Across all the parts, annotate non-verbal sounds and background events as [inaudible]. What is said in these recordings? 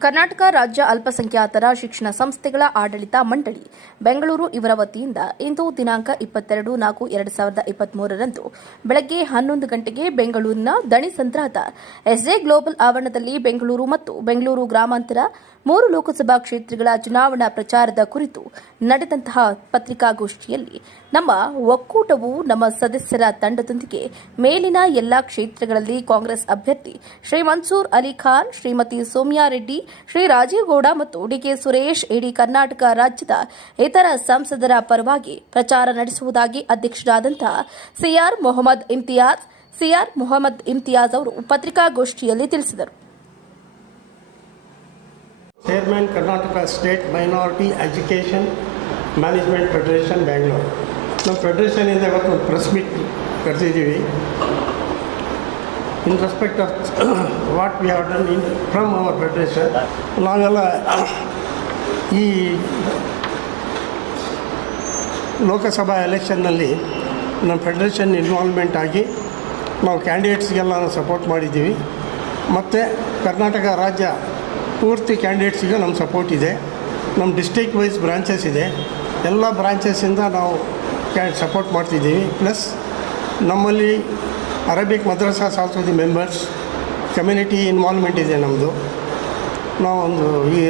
ಕರ್ನಾಟಕ ರಾಜ್ಯ ಅಲ್ಪಸಂಖ್ಯಾತರ ಶಿಕ್ಷಣ ಸಂಸ್ಥೆಗಳ ಆಡಳಿತ ಮಂಡಳಿ, ಬೆಂಗಳೂರು ಇವರ ವತಿಯಿಂದ ಇಂದು ದಿನಾಂಕ ಇಪ್ಪತ್ತೆರಡು ನಾಲ್ಕು ಎರಡು ಸಾವಿರದ ಇಪ್ಪತ್ಮೂರರಂದು ಬೆಳಗ್ಗೆ ಹನ್ನೊಂದು ಗಂಟೆಗೆ ಬೆಂಗಳೂರಿನ ದಣಿ ಸಂತ್ರಾತ ಎಸ್ಜೆ ಗ್ಲೋಬಲ್ ಆವರಣದಲ್ಲಿ ಬೆಂಗಳೂರು ಮತ್ತು ಬೆಂಗಳೂರು ಗ್ರಾಮಾಂತರ ಮೂರು ಲೋಕಸಭಾ ಕ್ಷೇತ್ರಗಳ ಚುನಾವಣಾ ಪ್ರಚಾರದ ಕುರಿತು ನಡೆದಂತಹ ಪತ್ರಿಕಾಗೋಷ್ಠಿಯಲ್ಲಿ ನಮ್ಮ ಒಕ್ಕೂಟವು ನಮ್ಮ ಸದಸ್ಯರ ತಂಡದೊಂದಿಗೆ ಮೇಲಿನ ಎಲ್ಲಾ ಕ್ಷೇತ್ರಗಳಲ್ಲಿ ಕಾಂಗ್ರೆಸ್ ಅಭ್ಯರ್ಥಿ ಶ್ರೀ ಮನ್ಸೂರ್ ಅಲಿ ಖಾನ್, ಶ್ರೀಮತಿ ಸೋಮ್ಯಾ ರೆಡ್ಡಿ ಶ್ರೀ ರಾಜೀವ್ ಗೌಡ ಮತ್ತು ಡಿಕೆ ಸುರೇಶ್, ಇಡೀ ಕರ್ನಾಟಕ ರಾಜ್ಯದ ಇತರ ಸಂಸದರ ಪರವಾಗಿ ಪ್ರಚಾರ ನಡೆಸುವುದಾಗಿ ಅಧ್ಯಕ್ಷರಾದಂತಹ ಸಿಆರ್ ಮೊಹಮ್ಮದ್ ಇಮ್ತಿಯಾಜ್, ಸಿಆರ್ ಮೊಹಮ್ಮದ್ ಇಮ್ತಿಯಾಜ್ ಅವರು ಪತ್ರಿಕಾಗೋಷ್ಠಿಯಲ್ಲಿ ತಿಳಿಸಿದರು. Chairman Karnataka state minority education management federation Bangalore ನಮ್ಮ ಫೆಡರೇಷನಿಂದ ಇವತ್ತು ಒಂದು press meet ಕರೆದಿದ್ದೀವಿ. In respect of what we have done in from our federation ನಾವೆಲ್ಲ ಈ ಲೋಕಸಭಾ ಎಲೆಕ್ಷನ್ನಲ್ಲಿ ನಮ್ಮ ಫೆಡರೇಷನ್ ಇನ್ವಾಲ್ವ್ಮೆಂಟ್ ಆಗಿ ನಾವು ಕ್ಯಾಂಡಿಡೇಟ್ಸ್ಗೆಲ್ಲ ಸಪೋರ್ಟ್ ಮಾಡಿದ್ದೀವಿ. ಮತ್ತು ಕರ್ನಾಟಕ ರಾಜ್ಯ ಪೂರ್ತಿ ಕ್ಯಾಂಡಿಡೇಟ್ಸಿಗೆ ನಮ್ಮ ಸಪೋರ್ಟ್ ಇದೆ. ನಮ್ಮ ಡಿಸ್ಟಿಕ್ ವೈಸ್ ಬ್ರಾಂಚಸ್ ಇದೆ. ಎಲ್ಲ ಬ್ರಾಂಚಸ್ಸಿಂದ ನಾವು ಕ್ಯಾ ಸಪೋರ್ಟ್ ಮಾಡ್ತಿದ್ದೀವಿ. ಪ್ಲಸ್ ನಮ್ಮಲ್ಲಿ Arabic madrasa the members community involvement ಇದೆ ನಮ್ಮದು ನಾವೊಂದು ಈ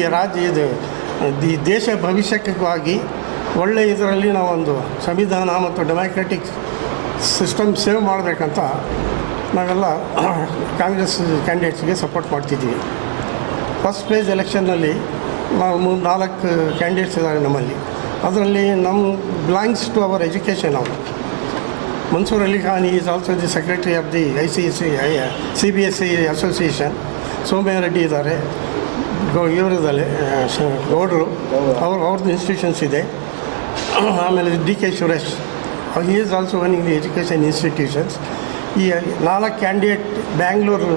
ಈ ರಾಜ್ಯ ಇದು, ಈ ದೇಶ ಭವಿಷ್ಯಕ್ಕಾಗಿ ಒಳ್ಳೆ ಇದರಲ್ಲಿ ನಾವೊಂದು ಸಂವಿಧಾನ ಮತ್ತು ಡೆಮಾಕ್ರೆಟಿಕ್ ಸಿಸ್ಟಮ್ ಸೇವ್ ಮಾಡಬೇಕಂತ ನಾವೆಲ್ಲ ಕಾಂಗ್ರೆಸ್ ಕ್ಯಾಂಡಿಡೇಟ್ಸ್ಗೆ ಸಪೋರ್ಟ್ ಮಾಡ್ತಿದ್ದೀವಿ. ಫಸ್ಟ್ ಪೇಜ್ ಎಲೆಕ್ಷನ್ನಲ್ಲಿ ನಾವು ಮೂರು, ನಾಲ್ಕು ಕ್ಯಾಂಡಿಡೇಟ್ಸ್ ಇದ್ದಾರೆ ನಮ್ಮಲ್ಲಿ. ಅದರಲ್ಲಿ ನಮ್ಮ ಬಿಲಾಂಗ್ಸ್ ಟು ಅವರ್ ಎಜುಕೇಷನ್ ಅವರು. Mansoor Ali Khan is also the secretary of the I C I C B S C association Soumya Reddy ಇದ್ದಾರೆ. ಇವರದಲ್ಲಿ ಗೌಡರು. ಅವ್ರ ಅವ್ರದ್ದು ಇನ್ಸ್ಟಿಟ್ಯೂಷನ್ಸ್ ಇದೆ. [clears throat] ಆಮೇಲೆ ಡಿ ಕೆ ಸುರೇಶ್. ಈ is also one in the education institutions ಈ ನಾಲ್ಕು ಕ್ಯಾಂಡಿಡೇಟ್ ಬ್ಯಾಂಗ್ಳೂರು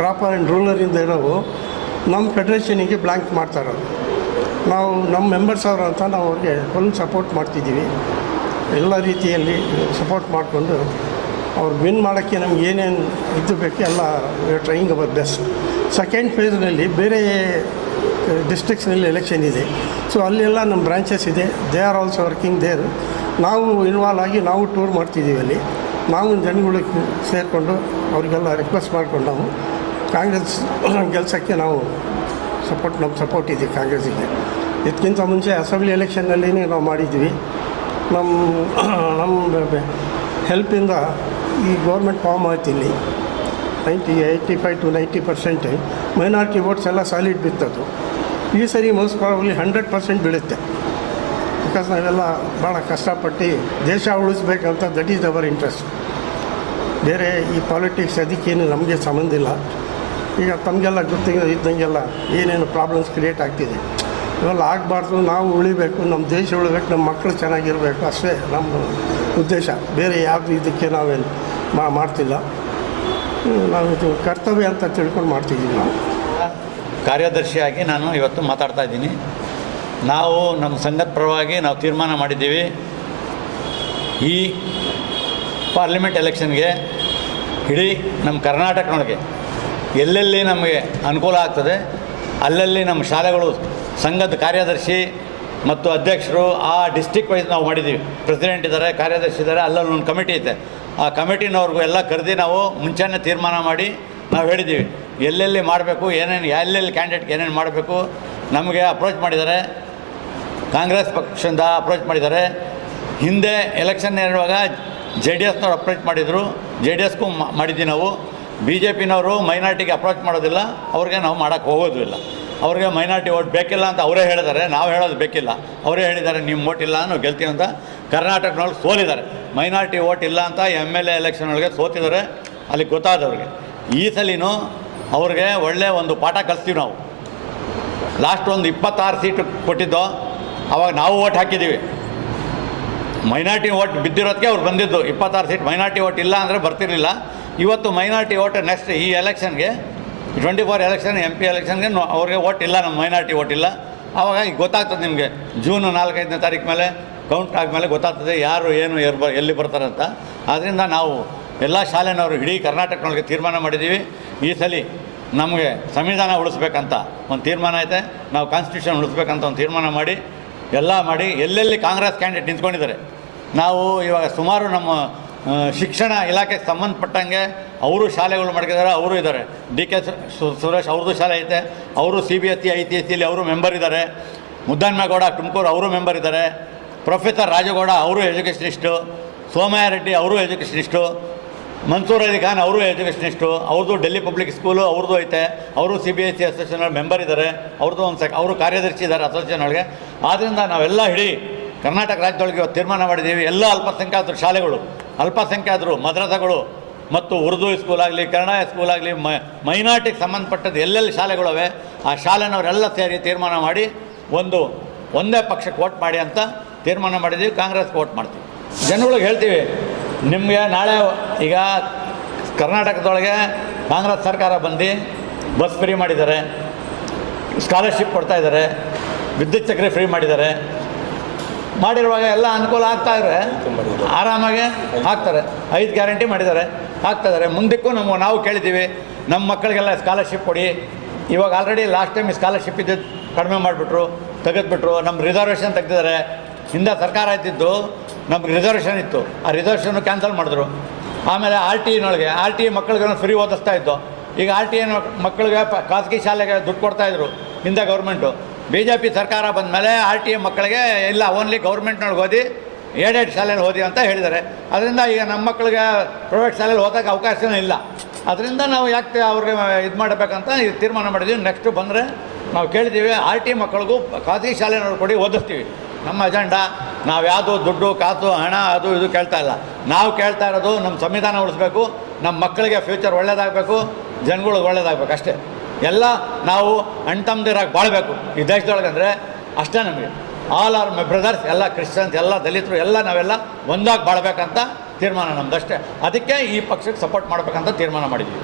ಪ್ರಾಪರ್ ಆ್ಯಂಡ್ ರೂಲರಿಂದ ಇರೋವು. ನಮ್ಮ ಫೆಡ್ರೇಷನಿಗೆ ಬ್ಲ್ಯಾಂಕ್ ಮಾಡ್ತಾರೋ ನಾವು ನಮ್ಮ ಮೆಂಬರ್ಸ್ ಅವರು ಅಂತ ನಾವು ಅವ್ರಿಗೆ ಫುಲ್ ಸಪೋರ್ಟ್ ಮಾಡ್ತಿದ್ದೀವಿ. ಎಲ್ಲ ರೀತಿಯಲ್ಲಿ ಸಪೋರ್ಟ್ ಮಾಡಿಕೊಂಡು ಅವ್ರು ವಿನ್ ಮಾಡೋಕ್ಕೆ ನಮ್ಗೆ ಏನೇನು ಇದು ಬೇಕು ಎಲ್ಲ ಟ್ರೈಯಿಂಗ್ ಅವರ್ ಬೆಸ್ಟ್ ಸೆಕೆಂಡ್ ಫೇಸ್ನಲ್ಲಿ ಬೇರೆ ಡಿಸ್ಟ್ರಿಕ್ಸ್ನಲ್ಲಿ ಎಲೆಕ್ಷನ್ ಇದೆ. ಸೊ ಅಲ್ಲೆಲ್ಲ ನಮ್ಮ ಬ್ರಾಂಚಸ್ ಇದೆ. They are also working there ನಾವು ಇನ್ವಾಲ್ವ್ ಆಗಿ ನಾವು ಟೂರ್ ಮಾಡ್ತಿದ್ದೀವಿ ಅಲ್ಲಿ. ನಾವು ಜನಗಳಿಗೆ ಸೇರಿಕೊಂಡು ಅವರಿಗೆಲ್ಲ ರಿಕ್ವೆಸ್ಟ್ ಮಾಡಿಕೊಂಡು ನಾವು ಕಾಂಗ್ರೆಸ್ [coughs] ಕೆಲಸಕ್ಕೆ ನಾವು ಸಪೋರ್ಟ್ ನಮ್ಮ ಸಪೋರ್ಟ್ ಇದೆ ಕಾಂಗ್ರೆಸ್ಸಿಗೆ. ಇದಕ್ಕಿಂತ ಮುಂಚೆ ಅಸೆಂಬ್ಲಿ ಎಲೆಕ್ಷನ್ನಲ್ಲಿ ನಾವು ಮಾಡಿದ್ವಿ. ನಮ್ಮ ನಮ್ಮ ಹೆಲ್ಪಿಂದ ಈ ಗೌರ್ಮೆಂಟ್ ಫಾರ್ಮ್ ಆಯ್ತು ಇಲ್ಲಿ. Ninety, eighty five to ninety percent minority votes ಎಲ್ಲ ಸಾಲಿಡ್ ಬಿತ್ತದು. ಈ ಸರಿ ಮೋಸ್ಟ್ ಪ್ರಾಬಬ್ಲಿ ಹಂಡ್ರೆಡ್ ಪರ್ಸೆಂಟ್ ಬೀಳುತ್ತೆ. ಬಿಕಾಸ್ ನಾವೆಲ್ಲ ಭಾಳ ಕಷ್ಟಪಟ್ಟು ದೇಶ ಉಳಿಸ್ಬೇಕಂತ ದಟ್ ಈಸ್ ಅವರ್ ಇಂಟ್ರೆಸ್ಟ್ ಬೇರೆ ಈ ಪಾಲಿಟಿಕ್ಸ್ ಅದಕ್ಕೇನು ನಮಗೆ ಸಂಬಂಧ ಇಲ್ಲ. ಈಗ ತಮಗೆಲ್ಲ ಗೊತ್ತಿಗೆ ಇದ್ದಂಗೆಲ್ಲ ಏನೇನು ಪ್ರಾಬ್ಲಮ್ಸ್ ಕ್ರಿಯೇಟ್ ಆಗ್ತಿದೆ. ಇವೆಲ್ಲ ಆಗಬಾರ್ದು, ನಾವು ಉಳಿಬೇಕು, ನಮ್ಮ ದೇಶ ಉಳಿಬೇಕು, ನಮ್ಮ ಮಕ್ಕಳು ಚೆನ್ನಾಗಿರಬೇಕು, ಅಷ್ಟೇ ನಮ್ಮ ಉದ್ದೇಶ. ಬೇರೆ ಯಾವುದು ಇದಕ್ಕೆ ನಾವೇನು ಮಾ, ಮಾಡ್ತಿಲ್ಲ. ನಾವು ಇದು ಕರ್ತವ್ಯ ಅಂತ ತಿಳ್ಕೊಂಡು ಮಾಡ್ತಿದ್ದೀವಿ ನಾವು. ಕಾರ್ಯದರ್ಶಿಯಾಗಿ ನಾನು ಇವತ್ತು ಮಾತಾಡ್ತಾ ಇದ್ದೀನಿ. ನಾವು ನಮ್ಮ ಸಂಘದ ಪರವಾಗಿ ನಾವು ತೀರ್ಮಾನ ಮಾಡಿದ್ದೀವಿ. ಈ ಪಾರ್ಲಿಮೆಂಟ್ ಎಲೆಕ್ಷನ್ಗೆ ಇಡೀ ನಮ್ಮ ಕರ್ನಾಟಕನೊಳಗೆ ಎಲ್ಲೆಲ್ಲಿ ನಮಗೆ ಅನುಕೂಲ ಆಗ್ತದೆ, ಅಲ್ಲಲ್ಲಿ ನಮ್ಮ ಶಾಲೆಗಳು ಸಂಘದ ಕಾರ್ಯದರ್ಶಿ ಮತ್ತು ಅಧ್ಯಕ್ಷರು ಆ ಡಿಸ್ಟಿಕ್ ವೈಸ್ ನಾವು ಮಾಡಿದ್ದೀವಿ. ಪ್ರೆಸಿಡೆಂಟ್ ಇದ್ದಾರೆ, ಕಾರ್ಯದರ್ಶಿ ಇದ್ದಾರೆ ಅಲ್ಲಲ್ಲಿ ಒಂದು ಕಮಿಟಿ ಇದೆ ಆ ಕಮಿಟಿನವ್ರಿಗೂ ಎಲ್ಲ ಕರೆದಿ ನಾವು ಮುಂಚೆನೇ ತೀರ್ಮಾನ ಮಾಡಿ ನಾವು ಹೇಳಿದ್ದೀವಿ. ಎಲ್ಲೆಲ್ಲಿ ಮಾಡಬೇಕು, ಏನೇನು, ಎಲ್ಲೆಲ್ಲಿ ಕ್ಯಾಂಡಿಡೇಟ್ಗೆ ಏನೇನು ಮಾಡಬೇಕು, ನಮಗೆ ಅಪ್ರೋಚ್ ಮಾಡಿದ್ದಾರೆ. ಕಾಂಗ್ರೆಸ್ ಪಕ್ಷದಿಂದ ಅಪ್ರೋಚ್ ಮಾಡಿದ್ದಾರೆ. ಹಿಂದೆ ಎಲೆಕ್ಷನ್ ಇರುವಾಗ ಜೆ ಡಿ ಎಸ್ನವ್ರು ಅಪ್ರೋಚ್ ಮಾಡಿದರು. ಜೆ ಡಿ ಎಸ್ಗೂ ಮಾಡಿದ್ದೀವಿ ನಾವು. ಬಿ ಜೆ ಪಿನವರು ಮೈನಾರಿಟಿಗೆ ಅಪ್ರೋಚ್ ಮಾಡೋದಿಲ್ಲ. ಅವ್ರಿಗೆ ನಾವು ಮಾಡೋಕ್ಕೆ ಹೋಗೋದು ಇಲ್ಲ ಅವ್ರಿಗೆ ಮೈನಾರಿಟಿ ಓಟ್ ಬೇಕಿಲ್ಲ ಅಂತ ಅವರೇ ಹೇಳಿದ್ದಾರೆ, ನಾವು ಹೇಳೋದು ಬೇಕಿಲ್ಲ. ಅವರೇ ಹೇಳಿದ್ದಾರೆ ನಿಮ್ಮ ಓಟ್ ಇಲ್ಲ ನಾವು ಗೆಲ್ತೀವಿ ಅಂತ ಕರ್ನಾಟಕನೊಳಗೆ ಸೋಲಿದ್ದಾರೆ. ಮೈನಾರಿಟಿ ಓಟ್ ಇಲ್ಲ ಅಂತ ಎಂ ಎಲ್ ಎ ಎಲೆಕ್ಷನ್ ಒಳಗೆ ಸೋತಿದ್ದಾರೆ, ಅಲ್ಲಿ ಗೊತ್ತಾದವ್ರಿಗೆ. ಈ ಸಲಿನೂ ಅವ್ರಿಗೆ ಒಳ್ಳೆ ಒಂದು ಪಾಠ ಕಲಿಸ್ತೀವಿ ನಾವು. ಲಾಸ್ಟ್ ಒಂದು ಇಪ್ಪತ್ತಾರು ಸೀಟು ಕೊಟ್ಟಿದ್ದು, ಅವಾಗ ನಾವು ಓಟ್ ಹಾಕಿದ್ದೀವಿ. ಮೈನಾರಿಟಿ ಓಟ್ ಬಿದ್ದಿರೋದಕ್ಕೆ ಅವ್ರು ಬಂದಿದ್ದು. ಇಪ್ಪತ್ತಾರು ಸೀಟ್ ಮೈನಾರಿಟಿ ಓಟ್ ಇಲ್ಲ ಅಂದರೆ ಬರ್ತಿರಲಿಲ್ಲ. ಇವತ್ತು ಮೈನಾರಿಟಿ ಓಟ್ ನೆಕ್ಸ್ಟ್ ಈ ಎಲೆಕ್ಷನ್ಗೆ twenty four election M P ಎಲೆಕ್ಷನ್ಗೆ ಅವ್ರಿಗೆ ಓಟ್ ಇಲ್ಲ ನಮ್ಮ ಮೈನಾರಿಟಿ ಓಟ್ ಇಲ್ಲ ಆವಾಗ ಗೊತ್ತಾಗ್ತದೆ ನಿಮಗೆ. ಜೂನ್ ನಾಲ್ಕೈದನೇ ತಾರೀಕು ಮೇಲೆ ಕೌಂಟ್ ಆದಮೇಲೆ ಗೊತ್ತಾಗ್ತದೆ ಯಾರು, ಏನು, ಎರ್ ಎಲ್ಲಿ ಬರ್ತಾರೆ ಅಂತ. ಆದ್ದರಿಂದ ನಾವು ಎಲ್ಲ ಶಾಲೆನವರು ಇಡೀ ಕರ್ನಾಟಕದೊಳಗೆ ತೀರ್ಮಾನ ಮಾಡಿದ್ದೀವಿ. ಈ ಸಲ ನಮಗೆ ಸಂವಿಧಾನ ಉಳಿಸ್ಬೇಕಂತ ಒಂದು ತೀರ್ಮಾನ ಐತೆ. ನಾವು ಕಾನ್ಸ್ಟಿಟ್ಯೂಷನ್ ಉಳಿಸ್ಬೇಕಂತ ಒಂದು ತೀರ್ಮಾನ ಮಾಡಿ, ಎಲ್ಲ ಮಾಡಿ, ಎಲ್ಲೆಲ್ಲಿ ಕಾಂಗ್ರೆಸ್ ಕ್ಯಾಂಡಿಡೇಟ್ ನಿಂತ್ಕೊಂಡಿದ್ದಾರೆ. ನಾವು ಇವಾಗ ಸುಮಾರು ನಮ್ಮ ಶಿಕ್ಷಣ ಇಲಾಖೆಗೆ ಸಂಬಂಧಪಟ್ಟಂಗೆ ಅವರು ಶಾಲೆಗಳು ಮಾಡ್ಕಿದ್ದಾರೆ ಅವರು ಇದ್ದಾರೆ. ಡಿ ಕೆ ಸುರೇಶ್ ಅವ್ರದ್ದು ಶಾಲೆ ಐತೆ, ಅವರು C B S C I T S ಸಿಲಿ ಅವರು ಮೆಂಬರ್ ಇದ್ದಾರೆ. ಮುದ್ದನ್ಮೇಗೌಡ ತುಮಕೂರು ಅವರು ಮೆಂಬರ್ ಇದ್ದಾರೆ. ಪ್ರೊಫೆಸರ್ ರಾಜಗೌಡ ಅವರು ಎಜುಕೇಷನಿಸ್ಟು. ಸೋಮಯ್ಯ ರೆಡ್ಡಿ ಅವರು ಎಜುಕೇಷನಿಸ್ಟು. ಮನ್ಸೂರ್ ಅಲಿ ಖಾನ್ ಅವರು ಎಜುಕೇಷನಿಸ್ಟು. ಅವ್ರದ್ದು ಡೆಲ್ಲಿ ಪಬ್ಲಿಕ್ ಸ್ಕೂಲು ಅವ್ರದ್ದು ಐತೆ. ಅವರು C B S C association member ಇದ್ದಾರೆ. ಅವ್ರದ್ದು ಒಂದು ಸೆಕ್, ಅವರು ಕಾರ್ಯದರ್ಶಿ ಇದ್ದಾರೆ ಅಸೋಸಿಯೇಷನ್ ಒಳಗೆ. ಆದ್ದರಿಂದ ನಾವೆಲ್ಲ ಹಿಡಿ ಕರ್ನಾಟಕ ರಾಜ್ಯದೊಳಗೆ ಇವತ್ತು ತೀರ್ಮಾನ ಮಾಡಿದ್ದೀವಿ. ಎಲ್ಲ ಅಲ್ಪಸಂಖ್ಯಾತರ ಶಾಲೆಗಳು. ಅಲ್ಪಸಂಖ್ಯಾತರು, ಮದ್ರಸಗಳು ಮತ್ತು ಉರ್ದು ಸ್ಕೂಲ್ ಆಗಲಿ, ಕನ್ನಡ ಸ್ಕೂಲ್ ಆಗಲಿ ಮೈನಾರ್ಟಿಗೆ ಸಂಬಂಧಪಟ್ಟದ್ದು ಎಲ್ಲೆಲ್ಲಿ ಶಾಲೆಗಳವೆ, ಆ ಶಾಲೆನವರೆಲ್ಲ ಸೇರಿ ತೀರ್ಮಾನ ಮಾಡಿ ಒಂದು ಒಂದೇ ಪಕ್ಷಕ್ಕೆ ವೋಟ್ ಮಾಡಿ ಅಂತ ತೀರ್ಮಾನ ಮಾಡಿದ್ದೀವಿ ಕಾಂಗ್ರೆಸ್ಗೆ ವೋಟ್ ಮಾಡ್ತೀವಿ. ಜನಗಳಿಗೆ ಹೇಳ್ತೀವಿ, ನಿಮಗೆ ನಾಳೆ ಈಗ ಕರ್ನಾಟಕದೊಳಗೆ ಕಾಂಗ್ರೆಸ್ ಸರ್ಕಾರ ಬಂದು ಬಸ್ ಫ್ರೀ ಮಾಡಿದ್ದಾರೆ ಸ್ಕಾಲರ್ಶಿಪ್ ಕೊಡ್ತಾ ಇದ್ದಾರೆ, ವಿದ್ಯುತ್ ಚಕ್ರಿ ಫ್ರೀ ಮಾಡಿದ್ದಾರೆ ಮಾಡಿರುವಾಗ ಎಲ್ಲ ಅನುಕೂಲ ಆಗ್ತಾ ಇದ್ರೆ ಆರಾಮಾಗೆ ಹಾಕ್ತಾರೆ. ಐದು ಗ್ಯಾರಂಟಿ ಮಾಡಿದ್ದಾರೆ. ಹಾಕ್ತಾಯಿದ್ದಾರೆ ಮುಂದಕ್ಕೂ ನಮ್ಮ ನಾವು ಕೇಳಿದ್ದೀವಿ. ನಮ್ಮ ಮಕ್ಕಳಿಗೆಲ್ಲ ಸ್ಕಾಲರ್ಶಿಪ್ ಕೊಡಿ. ಇವಾಗ ಆಲ್ರೆಡಿ ಲಾಸ್ಟ್ ಟೈಮ್ ಸ್ಕಾಲರ್ಶಿಪ್ ಇದ್ದಿದ್ದು ಕಡಿಮೆ ಮಾಡಿಬಿಟ್ರು, ತೆಗೆದುಬಿಟ್ರು. ನಮ್ಮ ರಿಸರ್ವೇಷನ್ ತೆಗೆದಿದ್ದಾರೆ. ಹಿಂದೆ ಸರ್ಕಾರ ಇದ್ದಿದ್ದು ನಮ್ಗೆ ರಿಸರ್ವೇಷನ್ ಇತ್ತು. ಆ ರಿಸರ್ವೇಷನ್ ಕ್ಯಾನ್ಸಲ್ ಮಾಡಿದ್ರು. ಆಮೇಲೆ ಆರ್ ಟಿ ನೊಳಗೆ, ಆರ್ ಟಿ ಮಕ್ಕಳಿಗೆ ಫ್ರೀ ಓದಿಸ್ತಾ ಇತ್ತು ಈಗ ಆರ್ ಟಿ ಎನ್ ಮಕ್ಕಳಿಗೆ ಖಾಸಗಿ ಶಾಲೆಗೆ ದುಡ್ಡು ಕೊಡ್ತಾಯಿದ್ರು ಹಿಂದೆ ಗೌರ್ಮೆಂಟು ಬಿ ಜೆ ಪಿ ಸರ್ಕಾರ ಬಂದಮೇಲೆ ಆರ್ ಟಿ ಎ ಮಕ್ಕಳಿಗೆ, ಇಲ್ಲ ಓನ್ಲಿ ಗೌರ್ಮೆಂಟ್ನೊಳಗೆ ಓದಿ ಏಡೆಡ್ ಶಾಲೆಯಲ್ಲಿ ಓದಿ ಅಂತ ಹೇಳಿದ್ದಾರೆ. ಅದರಿಂದ ಈಗ ನಮ್ಮ ಮಕ್ಕಳಿಗೆ ಪ್ರೈವೇಟ್ ಶಾಲೆಯಲ್ಲಿ ಓದೋಕ್ಕೆ ಅವಕಾಶವೇ ಇಲ್ಲ. ಅದರಿಂದ ನಾವು ಯಾಕೆ ಅವ್ರಿಗೆ ಇದು ಮಾಡಬೇಕಂತ ತೀರ್ಮಾನ ಮಾಡಿದ್ದೀವಿ ನೆಕ್ಸ್ಟ್ ಬಂದರೆ ನಾವು ಕೇಳಿದ್ದೀವಿ, ಆರ್ ಟಿ ಮಕ್ಕಳಿಗೂ ಖಾಸಗಿ ಶಾಲೆನವ್ರು ಕೊಡಿ, ಓದಿಸ್ತೀವಿ. ನಮ್ಮ ಅಜೆಂಡಾ, ನಾವು ಯಾವುದು ದುಡ್ಡು, ಕಾಸು, ಹಣ, ಅದು ಇದು ಕೇಳ್ತಾ ಇಲ್ಲ. ನಾವು ಕೇಳ್ತಾ ಇರೋದು ನಮ್ಮ ಸಂವಿಧಾನ ಉಳಿಸ್ಬೇಕು ನಮ್ಮ ಮಕ್ಕಳಿಗೆ ಫ್ಯೂಚರ್ ಒಳ್ಳೇದಾಗಬೇಕು, ಜನಗಳಿಗೆ ಒಳ್ಳೇದಾಗಬೇಕು, ಅಷ್ಟೇ. ಎಲ್ಲ ನಾವು ಅಣ್ತಮ್ಮದಿರಾಗಿ ಬಾಳಬೇಕು. ಈ ದೇಶದೊಳಗೆ ಅಂದರೆ ಅಷ್ಟೇ ನಮಗೆ. ಆಲ್ ಆರ್ ಮೈ ಬ್ರದರ್ಸ್ ಎಲ್ಲ ಕ್ರಿಶ್ಚಿಯನ್ಸ್ ಎಲ್ಲ ದಲಿತರು, ಎಲ್ಲ ನಾವೆಲ್ಲ ಒಂದಾಗಿ ಬಾಳ್ಬೇಕಂತ ತೀರ್ಮಾನ ನಮ್ದಷ್ಟೇ. ಅದಕ್ಕೆ ಈ ಪಕ್ಷಕ್ಕೆ ಸಪೋರ್ಟ್ ಮಾಡಬೇಕಂತ ತೀರ್ಮಾನ ಮಾಡಿದ್ದೀವಿ